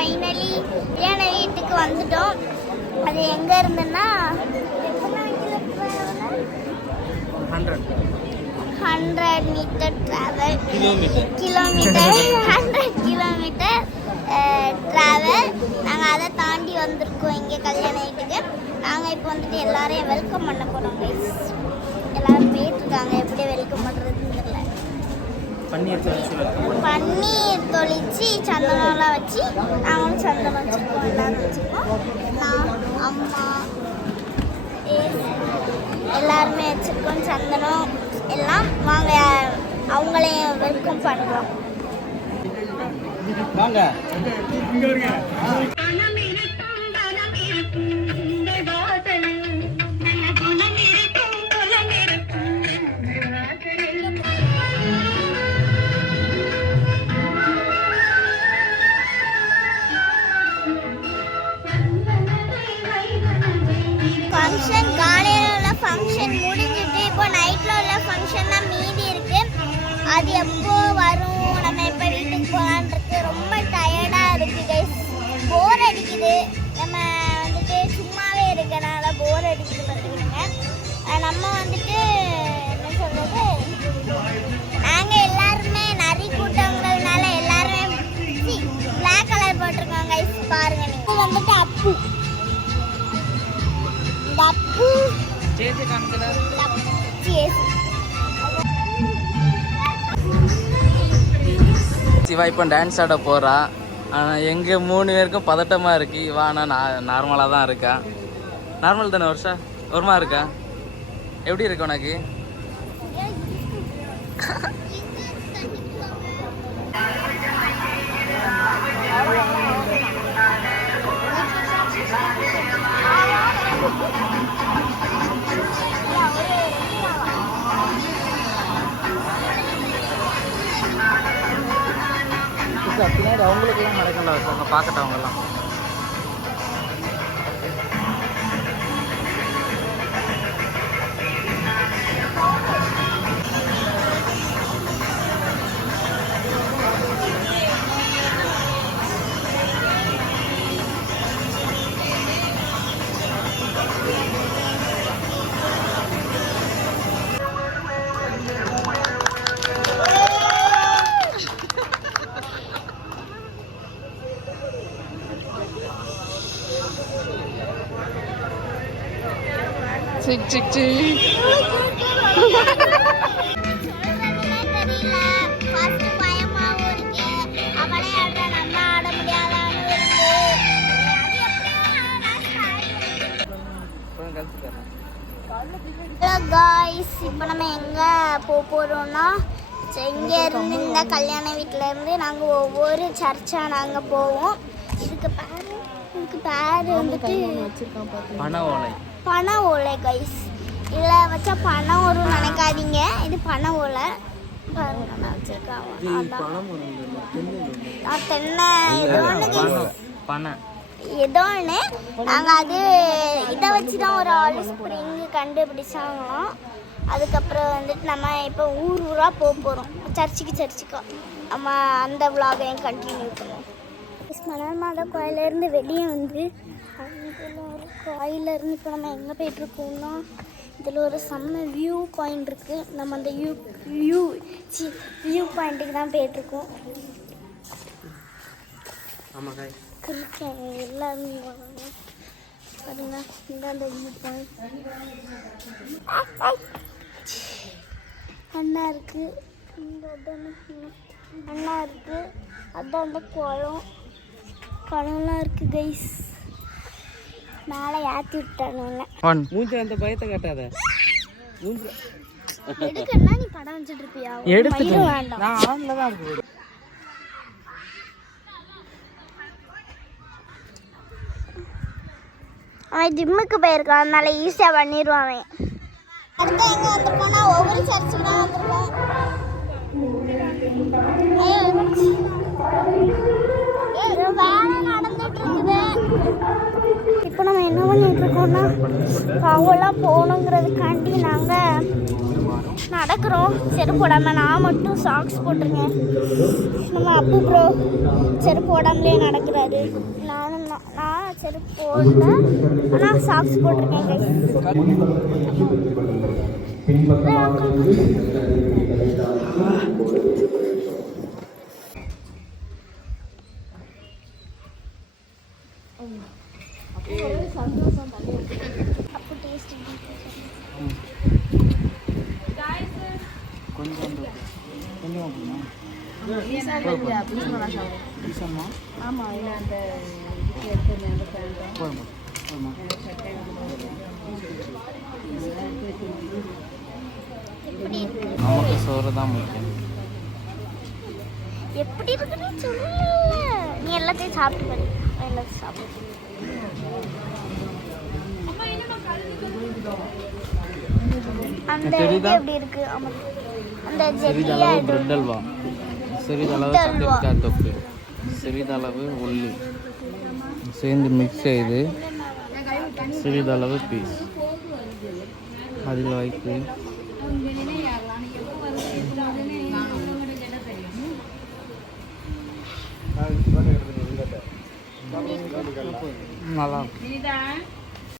Finally கல்யாண வீட்டுக்கு வந்துட்டோம். அது எங்கே இருந்துன்னா 100 meter travel kilometer 100 kilometer travel. நாங்கள் அதை தாண்டி வந்திருக்கோம் இங்கே கல்யாண வீட்டுக்கு. நாங்கள் இப்போ வந்துட்டு எல்லாரையும் வெல்கம் பண்ண போகிறோம் கைஸ். எல்லோரும் போயிட்டுருக்காங்க, எப்படி வெல்கம் பண்ணுறதுன்னு தெரியல. பன்னீர் தொளிச்சு சந்தனம்லாம் வச்சு நாங்களும் சந்தனம் வச்சுருக்கோம், எல்லோரும் வச்சுருக்கோம். நான் அம்மா எல்லாருமே வச்சுருக்கோம் சந்தனம் எல்லாம். வாங்க அவங்களையும் வெல்கம் பண்ணுறோம். வாங்க ஃபங்க்ஷன் காலையில் உள்ள ஃபங்க்ஷன் முடிஞ்சிட்டு இப்போ நைட்டில் உள்ள ஃபங்க்ஷன் தான் மீதி இருக்கு. அது எப்போ வரும், நம்ம எப்போ வீட்டுக்கு போகலான்றது ரொம்ப டயர்டாக இருக்குது கைஸ். போர் அடிக்குது. நம்ம வந்துட்டு சும்மாவே இருக்கனால போர் அடிக்குது பார்த்துக்கிடுங்க. நம்ம வந்துட்டு என்ன சொல்கிறது, நாங்கள் எல்லாருமே நிறைய கூட்டங்கிறதுனால எல்லாருமே பிளாக் கலர் போட்டிருக்கோம் கைஸ். பாருங்க, இப்போ வந்துட்டு அப்பு சிவா இப்போ டான்ஸ் ஆட போகிறா. ஆனால் எங்கள் 3 பேருக்கும் பதட்டமாக இருக்கு. இவா ஆனால் நார்மலாக தான் இருக்கா. நார்மல் தானே வருஷா? ஒருமா இருக்கா? எப்படி இருக்கு உனக்கு? பின்னாடி அவங்களுக்குலாம் நடக்கல வச்சாங்க, பார்க்கட்டும் அவங்கெல்லாம். இப்போ நம்ம எங்கே போகிறோம்னா, இங்கே இருந்து இந்த கல்யாண வீட்டிலேருந்து நாங்கள் ஒவ்வொரு சர்ச்சாக நாங்கள் போவோம். இதுக்கு பேர் வந்துட்டு பனை ஓலை கைஸ். இதில் வச்சா பணம் வரும்னு நினைக்காதீங்க, இது பனை ஓலை. பாருங்க நான் வச்சுருக்காங்க தென்னை ஏதோ ஒன்று. நாங்கள் அது இதை வச்சு தான் ஒரு ஆல் ஸ்ப்ரிங் கண்டுபிடிச்சாங்களாம். அதுக்கப்புறம் வந்துட்டு நம்ம இப்போ ஊராக போகிறோம், சர்ச்சுக்கா. நம்ம அந்த விலாகையும் கண்டினியூ பண்ணுவோம். மணல்மாதா கோயிலேருந்து வெளியே வந்து ஒரு கோயிலேருந்து இப்போ நம்ம எங்கே போய்ட்ருக்கோம்னா, இதில் ஒரு செம்ம வியூ பாயிண்ட் இருக்குது. நம்ம அந்த வியூ பாயிண்ட்டுக்கு தான் போய்ட்ருக்கோம். எல்லாருமே பாருங்க, இந்த அந்த வியூ பாயிண்ட் அண்ணா இருக்குது. இந்த அண்ணா இருக்குது. அதுதான் அந்த குளம்லாம் இருக்குது கைஸ். மேலே ஏற்றி விட்டானுங்க. அந்த பயத்தை காட்டாத. எடுக்கன்னா நீ படம் வச்சுட்டு இருப்பியா? எடுத்துட்டு வேண்டாம், நான் ஆன்ல தான் இருக்கு. அவன் ஜிம்முக்கு போயிருக்கான், அதனால ஈஸியாக பண்ணிடுவான் அவன். அடுத்து எங்கே வந்திருக்கோம்னா ஒவ்வொரு சர்ச்சுக்கு தான் வந்திருக்கோம். வேலை நடந்துட்டு இருக்குது. இப்போ நம்ம என்ன பண்ணிட்டு இருக்கோம்னா, அவங்களாம் போகணுங்கிறதுக்காண்டி நாங்கள் நடக்கிறோம் செருப்பு போடாமல். நான் மட்டும் சாக்ஸ் போட்டிருக்கேன். நம்ம அப்பு ப்ரோ செருப்பு போடாமலே நடக்கிறாரு. நான் செருப்பு போடல, ஆனால் சாக்ஸ் போட்டிருக்கேன். அப்பு டேஸ்ட் நமக்கு சோறு தான் முக்கியம். எப்படி இருக்குன்னு சொல்லல. நீ எல்லாத்தையும் சாப்பிட்டு பாரு. எல்லாத்தையும் சாப்பிட்டு அந்த இது எப்படி இருக்கு? அந்த சிறிதளவு பிரெட் அல்வா, சிறிதளவு கத்திரிக்காய் தொக்கு, சிறிதளவு உள்ளி சேர்ந்து மிக்ஸ் செய்து சிறிதளவு பீஸ் அதில் வைத்து நல்லா